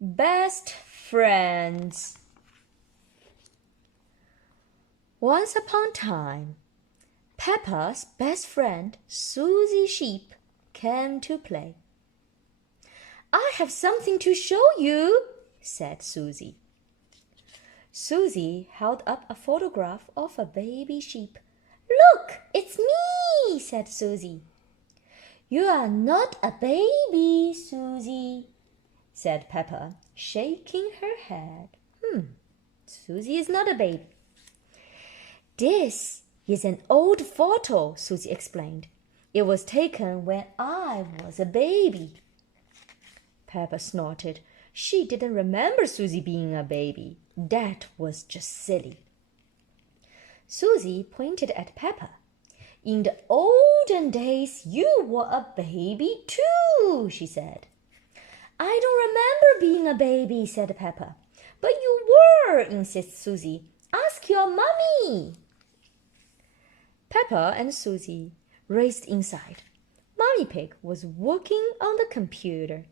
Best friends. Once upon a time, Peppa's best friend, Susie Sheep, came to play. I have something to show you, said Susie. Susie held up a photograph of a baby sheep. Look, it's me, said Susie. You are not a baby, Susie, said Peppa, shaking her head. Susie is not a baby. This is an old photo, Susie explained. It was taken when I was a baby. Peppa snorted. She didn't remember Susie being a baby. That was just silly. Susie pointed at Peppa. In the olden days, you were a baby too, she said. I don't remember being a baby, said Peppa. But you were, insisted Susie. Ask your mummy. Peppa and Susie raced inside. Mummy Pig was working on the computer.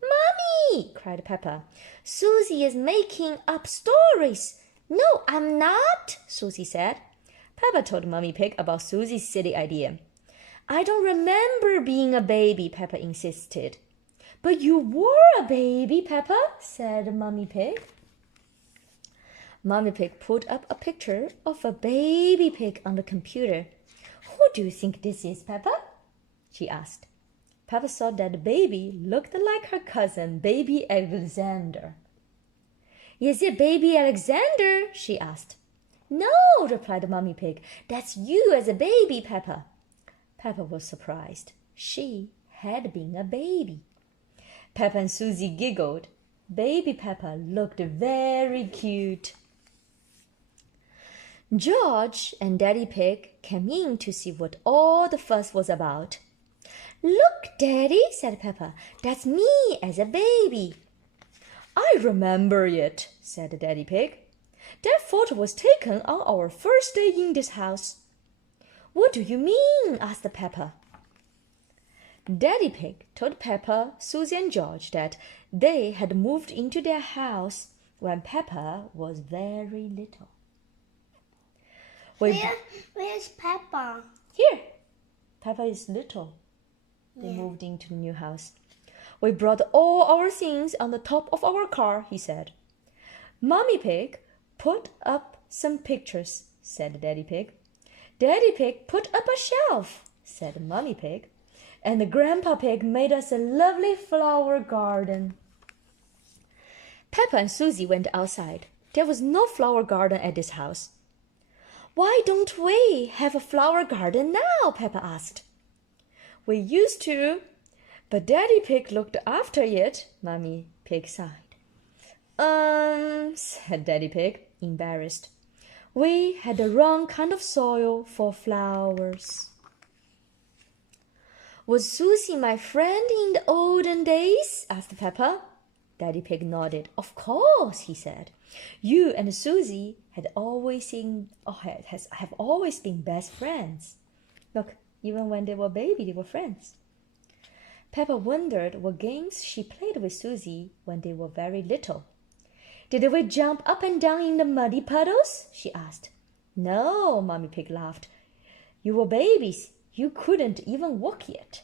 Mummy, cried Peppa. Susie is making up stories. No, I'm not, Susie said. Peppa told Mummy Pig about Susie's silly idea. I don't remember being a baby, Peppa insisted. But you were a baby, Peppa, said Mummy Pig. Mummy Pig put up a picture of a baby pig on the computer. Who do you think this is, Peppa? She asked. Peppa saw that the baby looked like her cousin, Baby Alexander. Is it Baby Alexander? She asked. No, replied Mummy Pig. That's you as a baby, Peppa. Peppa was surprised. She had been a baby. Peppa and Susie giggled. Baby Peppa looked very cute. George and Daddy Pig came in to see what all the fuss was about. Look, Daddy, said Peppa. That's me as a baby. I remember it, said Daddy Pig. That photo was taken on our first day in this house. What do you mean? Asked Peppa. Daddy Pig told Peppa, Susie and George that they had moved into their house when Peppa was very little. Where's Peppa? Here. Peppa is little. They moved into the new house. We brought all our things on the top of our car, he said. Mummy Pig put up some pictures, said Daddy Pig. Daddy Pig put up a shelf, said Mummy Pig. And the Grandpa Pig made us a lovely flower garden. Peppa and Susie went outside. There was no flower garden at this house. Why don't we have a flower garden now? Peppa asked. We used to, but Daddy Pig looked after it, Mummy Pig sighed. Said Daddy Pig, embarrassed. We had the wrong kind of soil for flowers. Was Susie my friend in the olden days? Asked Peppa. Daddy Pig nodded. Of course, he said. You and Susie have always been best friends. Look, even when they were baby, they were friends. Peppa wondered what games she played with Susie when they were very little. Did we jump up and down in the muddy puddles? She asked. No, Mummy Pig laughed. You were babies. You couldn't even walk yet.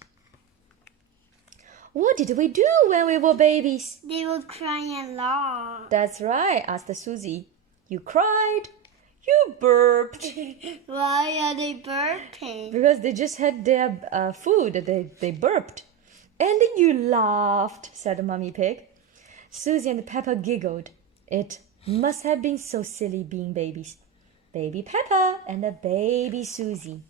What did we do when we were babies? They were crying a lot. That's right, asked Susie. You cried. You burped. Why are they burping? Because they just had their food. They burped. And you laughed, said Mummy Pig. Susie and Peppa giggled. It must have been so silly being babies. Baby Peppa and a baby Susie.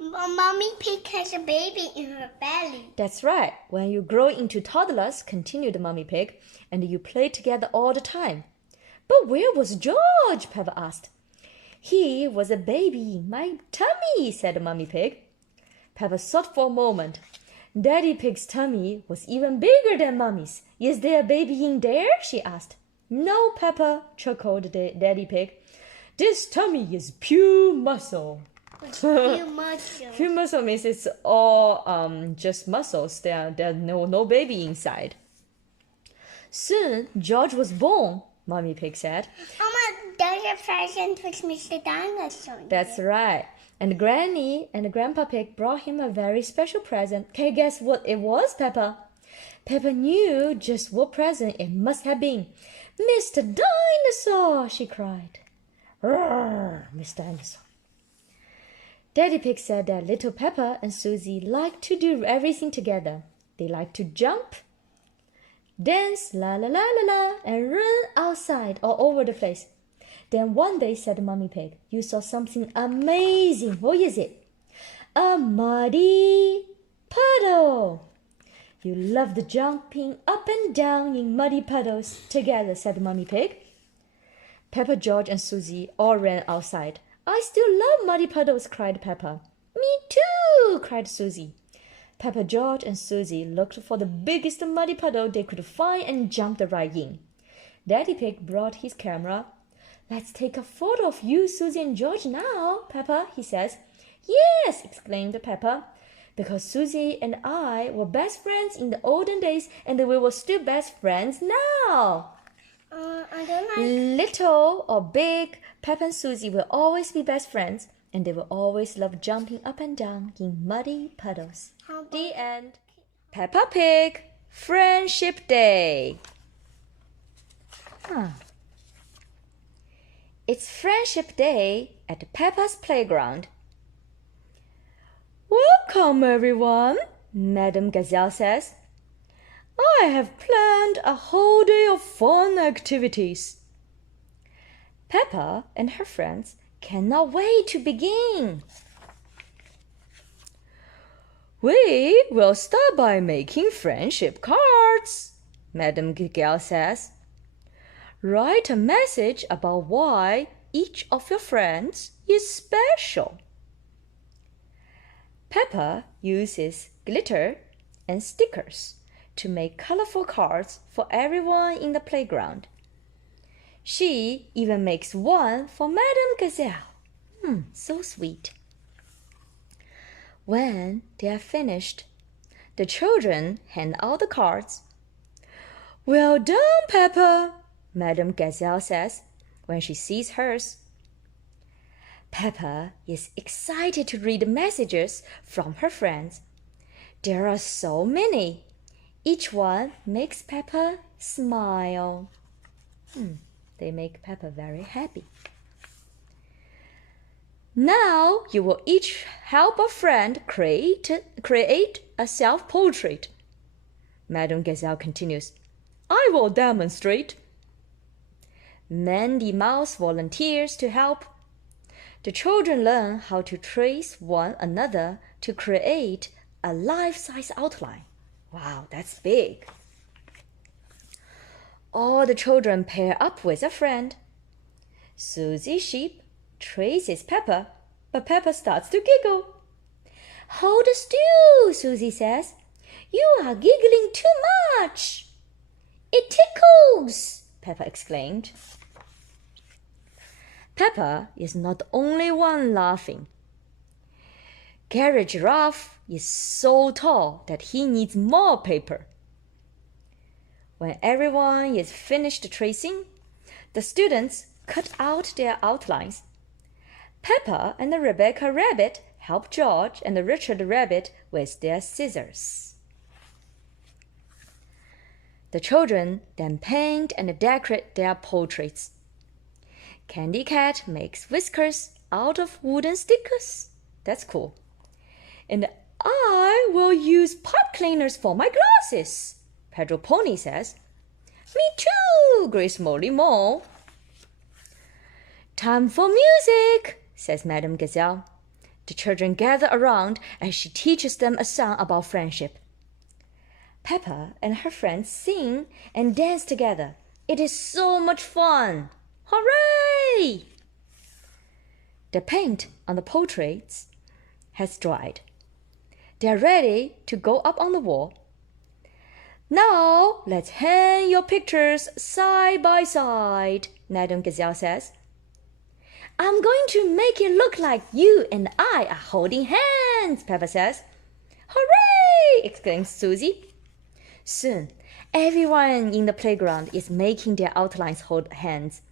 Mummy Pig has a baby in her belly. That's right. When you grow into toddlers, continued Mummy Pig, and you play together all the time. But where was George? Peppa asked. He was a baby in my tummy, said Mummy Pig. Peppa thought for a moment. Daddy Pig's tummy was even bigger than Mummy's. Is there a baby in there? She asked. No, Peppa, chuckled Daddy Pig. This tummy is pure muscle. Pure muscle. Pure muscle means it's all just muscles. There's no baby inside. Soon George was born, Mommy Pig said. Mama, there's a present with Mr. Dinosaur. That's right. And Granny and Grandpa Pig brought him a very special present. Can you guess what it was, Peppa? Peppa knew just what present it must have been. Mr. Dinosaur, she cried. Roar, Mr. Dinosaur. Daddy Pig said that little Peppa and Susie liked to do everything together. They liked to jump, dance, la la la la la, and run outside all over the place. Then one day, said Mommy Pig, you saw something amazing. What is it? A muddy puddle. You loved jumping up and down in muddy puddles together, said Mommy Pig. Peppa, George, and Susie all ran outside. I still love muddy puddles, cried Peppa. Me too, cried Susie. Peppa, George, and Susie looked for the biggest muddy puddle they could find and jumped right in. Daddy Pig brought his camera. Let's take a photo of you, Susie, and George now, Peppa, he says. Yes, exclaimed Peppa, because Susie and I were best friends in the olden days and we were still best friends now. I don't like... Little or big, Peppa and Susie will always be best friends and they will always love jumping up and down in muddy puddles. The end. Peppa Pig, Friendship Day. It's Friendship Day at Peppa's playground. Welcome, everyone, Madame Gazelle says. I have planned a whole day of fun activities. Peppa and her friends cannot wait to begin. We will start by making friendship cards, Madame Gazelle says. Write a message about why each of your friends is special. Peppa uses glitter and stickers to make colorful cards for everyone in the playground. She even makes one for Madame Gazelle. So sweet. When they are finished, the children hand out the cards. Well done, Peppa, Madame Gazelle says when she sees hers. Peppa is excited to read the messages from her friends. There are so many. Each one makes Peppa smile. They make Peppa very happy. Now you will each help a friend create a self-portrait. Madame Gazelle continues. I will demonstrate. Mandy Mouse volunteers to help. The children learn how to trace one another to create a life-size outline. Wow, that's big. All the children pair up with a friend. Susie Sheep traces Peppa, but Peppa starts to giggle. Hold still, Susie says. You are giggling too much. It tickles, Peppa exclaimed. Peppa is not the only one laughing. Gary Giraffe is so tall that he needs more paper. When everyone is finished tracing, the students cut out their outlines. Peppa and Rebecca Rabbit help George and Richard Rabbit with their scissors. The children then paint and decorate their portraits. Candy Cat makes whiskers out of wooden stickers. That's cool. And I will use pipe cleaners for my glasses, Pedro Pony says. Me too, Grace Molly Mole. Time for music, says Madame Gazelle. The children gather around as she teaches them a song about friendship. Peppa and her friends sing and dance together. It is so much fun. Hooray! The paint on the portraits has dried. They are ready to go up on the wall. Now let's hang your pictures side by side, Madame Gazelle says. I'm going to make it look like you and I are holding hands, Peppa says. Hooray! Exclaims Susie. Soon, everyone in the playground is making their outlines hold hands.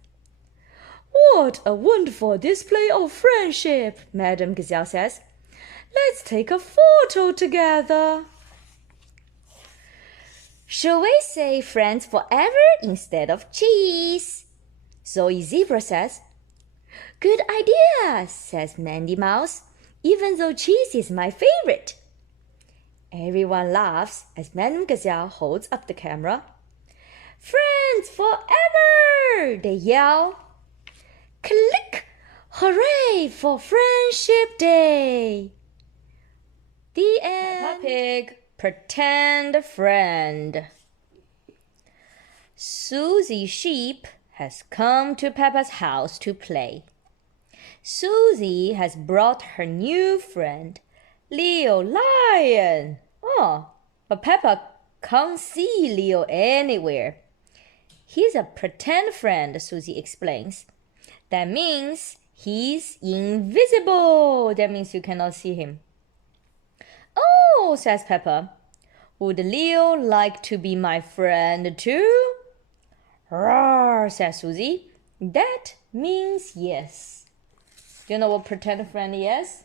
What a wonderful display of friendship, Madame Gazelle says. Let's take a photo together. Shall we say friends forever instead of cheese? Zoe Zebra says. Good idea, says Mandy Mouse, even though cheese is my favorite. Everyone laughs as Madame Gazelle holds up the camera. Friends forever, they yell. Click! Hooray for Friendship Day! The end. Peppa Pig, pretend friend. Susie Sheep has come to Peppa's house to play. Susie has brought her new friend, Leo Lion. Oh, but Peppa can't see Leo anywhere. He's a pretend friend, Susie explains. That means he's invisible. That means you cannot see him. Oh, says Peppa. Would Leo like to be my friend too? Roar, says Susie. That means yes. Do you know what pretend friend is?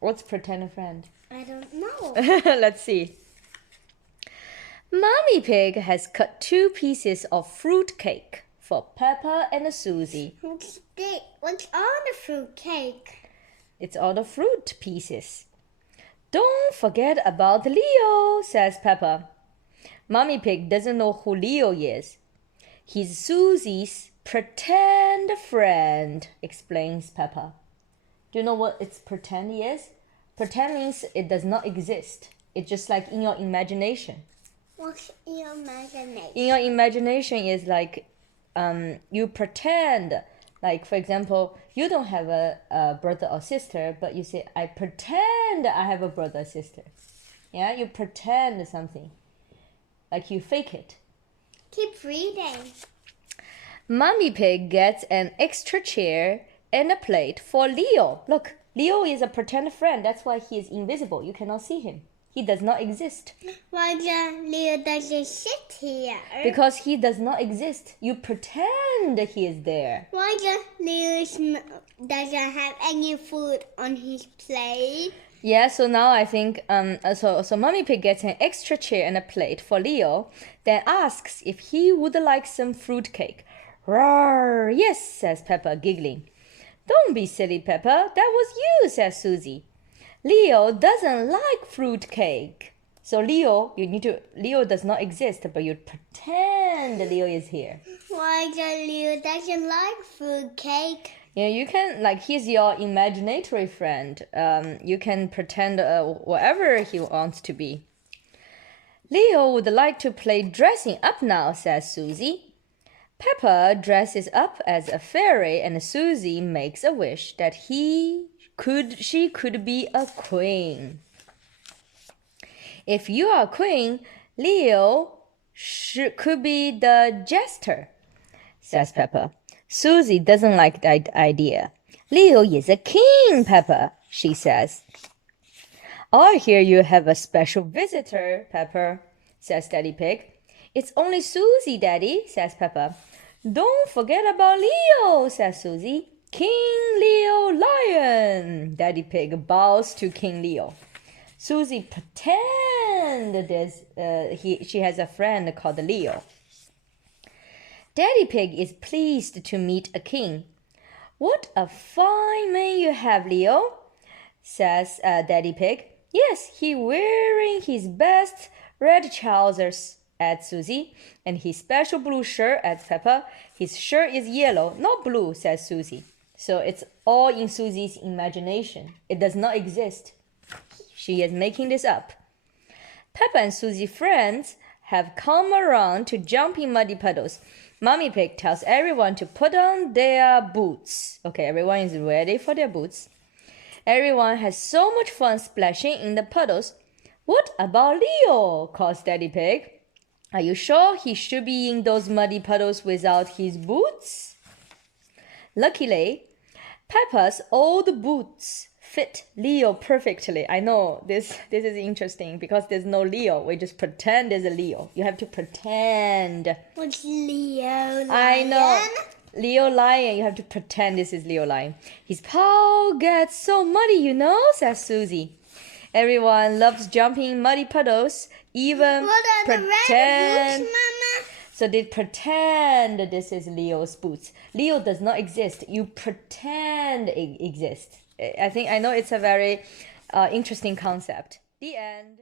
What's pretend friend? I don't know. Let's see. Mommy Pig has cut 2 pieces of fruit cake for Peppa and Susie. What's on the fruit cake? It's all the fruit pieces. Don't forget about Leo, says Peppa. Mommy Pig doesn't know who Leo is. He's Susie's pretend friend, explains Peppa. Do you know what its pretend is? Pretend means it does not exist. It's just like in your imagination. What's in your imagination? In your imagination is like you pretend, like for example, you don't have a brother or sister, but you say, I pretend I have a brother or sister. Yeah, you pretend something. Like you fake it. Keep reading. Mommy Pig gets an extra chair and a plate for Leo. Look, Leo is a pretend friend. That's why he is invisible. You cannot see him. He does not exist. Why does Leo doesn't sit here? Because he does not exist. You pretend he is there. Why does Leo doesn't have any food on his plate? Yeah, so now I think so Mommy Pig gets an extra chair and a plate for Leo, then asks if he would like some fruit cake. Roar! Yes, says Peppa, giggling. Don't be silly, Peppa. That was you, says Susie. Leo doesn't like fruit cake. So Leo does not exist, but you pretend Leo is here. Why does Leo doesn't like fruit cake? Yeah, you can, like, he's your imaginary friend. You can pretend whatever he wants to be. Leo would like to play dressing up now, says Susie. Peppa dresses up as a fairy and Susie makes a wish that she could be a queen. If you are a queen, Leo could be the jester, says Peppa. Susie doesn't like that idea. Leo is a king, Peppa, she says. I hear you have a special visitor, Peppa, says Daddy Pig. It's only Susie, Daddy, says Peppa. Don't forget about Leo, says Susie. King Leo Lion. Daddy Pig bows to King Leo. Susie pretends she has a friend called Leo. Daddy Pig is pleased to meet a king. What a fine man you have, Leo, says Daddy Pig. Yes, he wearing his best red trousers, adds Susie, and his special blue shirt, adds Peppa. His shirt is yellow, not blue, says Susie. So it's all in Susie's imagination. It does not exist. She is making this up. Peppa and Susie's friends have come around to jump in muddy puddles. Mommy Pig tells everyone to put on their boots. Okay, everyone is ready for their boots. Everyone has so much fun splashing in the puddles. What about Leo? Calls Daddy Pig. Are you sure he should be in those muddy puddles without his boots? Luckily, Peppa's old boots fit Leo perfectly. I know this is interesting because there's no Leo. We just pretend there's a Leo. You have to pretend. What's Leo lion? I know. Leo lion. You have to pretend this is Leo lion. His paw gets so muddy, you know, says Susie. Everyone loves jumping in muddy puddles, even What are the red boots, Mama? So they pretend this is Leo's boots. Leo does not exist. You pretend it exists. I know it's a very interesting concept. The end.